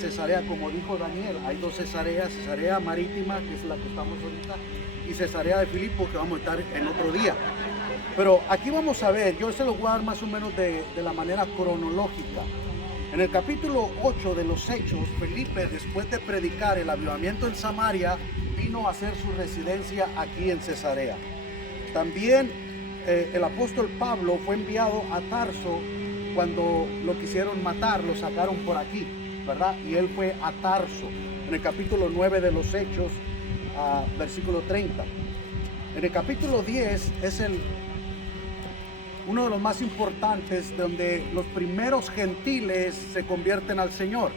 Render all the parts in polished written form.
Cesarea, como dijo Daniel. Hay dos Cesareas, Cesarea marítima, que es la que estamos ahorita, y Cesarea de Filipo, que vamos a estar en otro día. Pero aquí vamos a ver, yo se lo voy a dar más o menos de la manera cronológica. En el capítulo 8 de los Hechos, Felipe, después de predicar el avivamiento en Samaria, vino a hacer su residencia aquí en Cesarea. También el apóstol Pablo fue enviado a Tarso cuando lo quisieron matar, lo sacaron por aquí, ¿verdad? Y él fue a Tarso, en el capítulo 9 de los Hechos, versículo 30. En el capítulo 10 es uno de los más importantes, donde los primeros gentiles se convierten al Señor.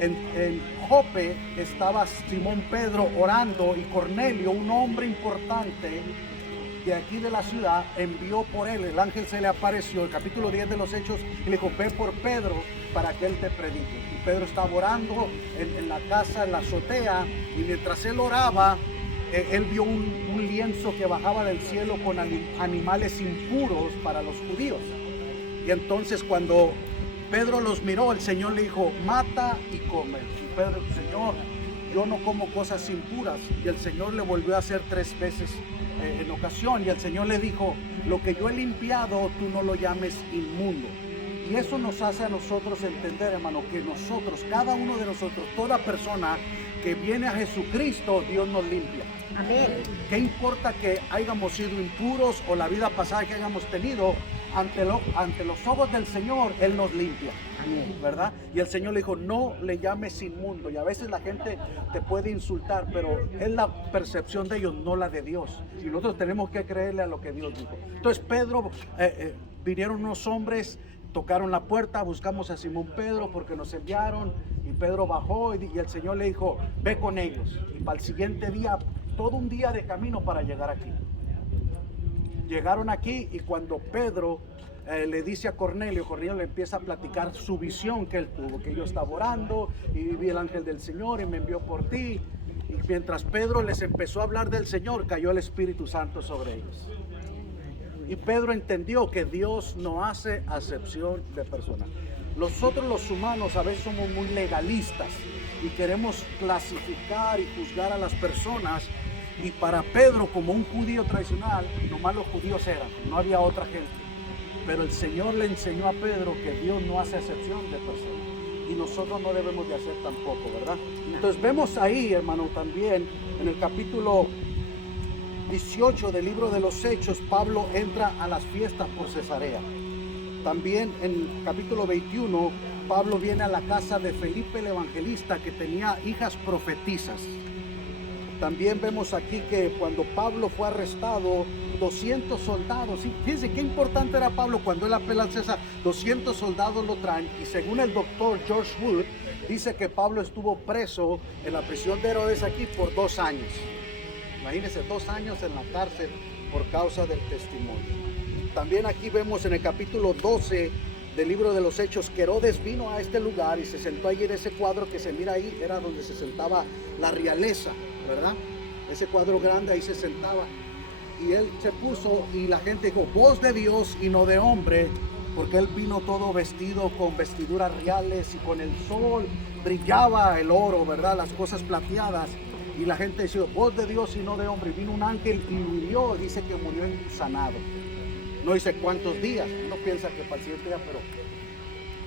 En Jope estaba Simón Pedro orando, y Cornelio, un hombre importante de aquí de la ciudad, envió por él. El ángel se le apareció, el capítulo 10 de los Hechos, y le dijo: ve por Pedro para que él te predique. Y Pedro estaba orando en la casa, en la azotea, y mientras él oraba, él vio un lienzo que bajaba del cielo con animales impuros para los judíos. Y entonces cuando Pedro los miró, el Señor le dijo: mata y come. Y Pedro dijo: Señor, yo no como cosas impuras. Y el Señor le volvió a hacer 3 veces en ocasión. Y el Señor le dijo: lo que yo he limpiado, tú no lo llames inmundo. Y eso nos hace a nosotros entender, hermano, que nosotros, cada uno de nosotros, toda persona que viene a Jesucristo, Dios nos limpia. Amén. ¿Qué importa que hayamos sido impuros o la vida pasada que hayamos tenido? Ante los ojos del Señor, Él nos limpia. Amén. ¿Verdad? Y el Señor le dijo: no le llames inmundo. Y a veces la gente te puede insultar, pero es la percepción de ellos, no la de Dios. Y nosotros tenemos que creerle a lo que Dios dijo. Entonces Pedro, vinieron unos hombres, tocaron la puerta, buscamos a Simón Pedro porque nos enviaron, y Pedro bajó y el Señor le dijo: ve con ellos. Y para el siguiente día, todo un día de camino para llegar aquí. Llegaron aquí, y cuando Pedro le dice a Cornelio, Cornelio le empieza a platicar su visión que él tuvo, que yo estaba orando y vi el ángel del Señor y me envió por ti. Y mientras Pedro les empezó a hablar del Señor, cayó el Espíritu Santo sobre ellos. Y Pedro entendió que Dios no hace acepción de personas. Nosotros los humanos a veces somos muy legalistas y queremos clasificar y juzgar a las personas. Y para Pedro, como un judío tradicional, nomás los judíos eran, no había otra gente. Pero el Señor le enseñó a Pedro que Dios no hace excepción de personas. Y nosotros no debemos de hacer tampoco, ¿verdad? Entonces vemos ahí, hermano, también en el capítulo 18 del libro de los Hechos, Pablo entra a las fiestas por Cesarea. También en el capítulo 21, Pablo viene a la casa de Felipe el evangelista, que tenía hijas profetisas. También vemos aquí que cuando Pablo fue arrestado, 200 soldados, ¿sí? Fíjense qué importante era Pablo cuando él apela al César. 200 soldados lo traen, y según el doctor George Wood, dice que Pablo estuvo preso en la prisión de Herodes aquí por 2 años. Imagínense, 2 años en la cárcel por causa del testimonio. También aquí vemos en el capítulo 12 del libro de los Hechos que Herodes vino a este lugar y se sentó allí en ese cuadro que se mira ahí, era donde se sentaba la realeza, ¿verdad? Ese cuadro grande, ahí se sentaba. Y él se puso, y la gente dijo: voz de Dios y no de hombre, porque él vino todo vestido con vestiduras reales, y con el sol brillaba el oro, ¿verdad? Las cosas plateadas. Y la gente decía: voz de Dios y no de hombre. Y vino un ángel y murió, dice que murió engusanado. No dice cuántos días, uno piensa que para el siguiente día, pero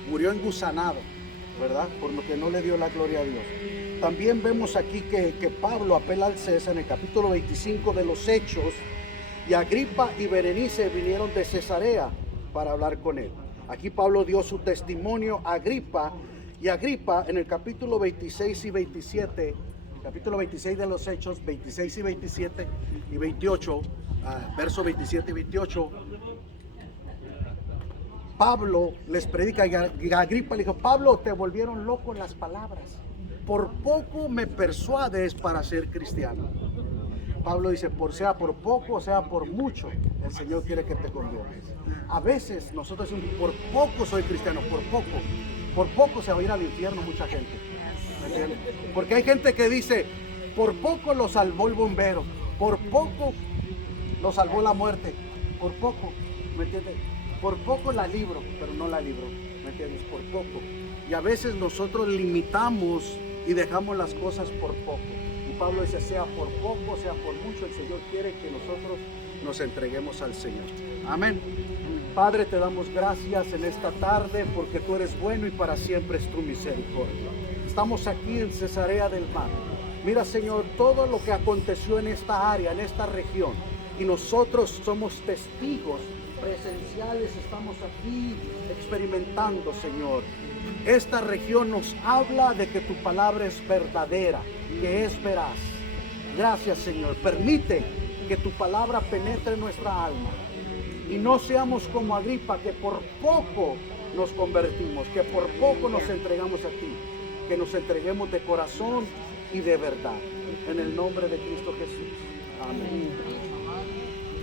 murió engusanado, ¿verdad? Por lo que no le dio la gloria a Dios. También vemos aquí que Pablo apela al César en el capítulo 25 de los Hechos, y Agripa y Berenice vinieron de Cesarea para hablar con él. Aquí Pablo dio su testimonio a Agripa, y Agripa en el capítulo 26 y 27, capítulo 26 de los Hechos, 26 y 27 y 28, verso 27 y 28, Pablo les predica, y Agripa le dijo: Pablo, te volvieron loco las palabras, por poco me persuades para ser cristiano. Pablo dice: sea por poco, sea por mucho, el Señor quiere que te conviertas. A veces nosotros decimos: por poco soy cristiano, por poco se va a ir al infierno mucha gente. ¿Me entiendes? Porque hay gente que dice: por poco lo salvó el bombero, por poco lo salvó la muerte, por poco, ¿me entiendes? Por poco la libro, pero no la libró, ¿me entiendes? Por poco. Y a veces nosotros limitamos y dejamos las cosas por poco. Y Pablo dice, sea por poco, sea por mucho, el Señor quiere que nosotros nos entreguemos al Señor. Amén. Padre, te damos gracias en esta tarde porque tú eres bueno y para siempre es tu misericordia. Estamos aquí en Cesarea del Mar. Mira, Señor, todo lo que aconteció en esta área, en esta región, y nosotros somos testigos presenciales, estamos aquí experimentando, Señor. Esta región nos habla de que tu palabra es verdadera, que es veraz. Gracias, Señor. Permite que tu palabra penetre nuestra alma y no seamos como Agripa, que por poco nos convertimos, que por poco nos entregamos a ti, que nos entreguemos de corazón y de verdad. En el nombre de Cristo Jesús. Amén.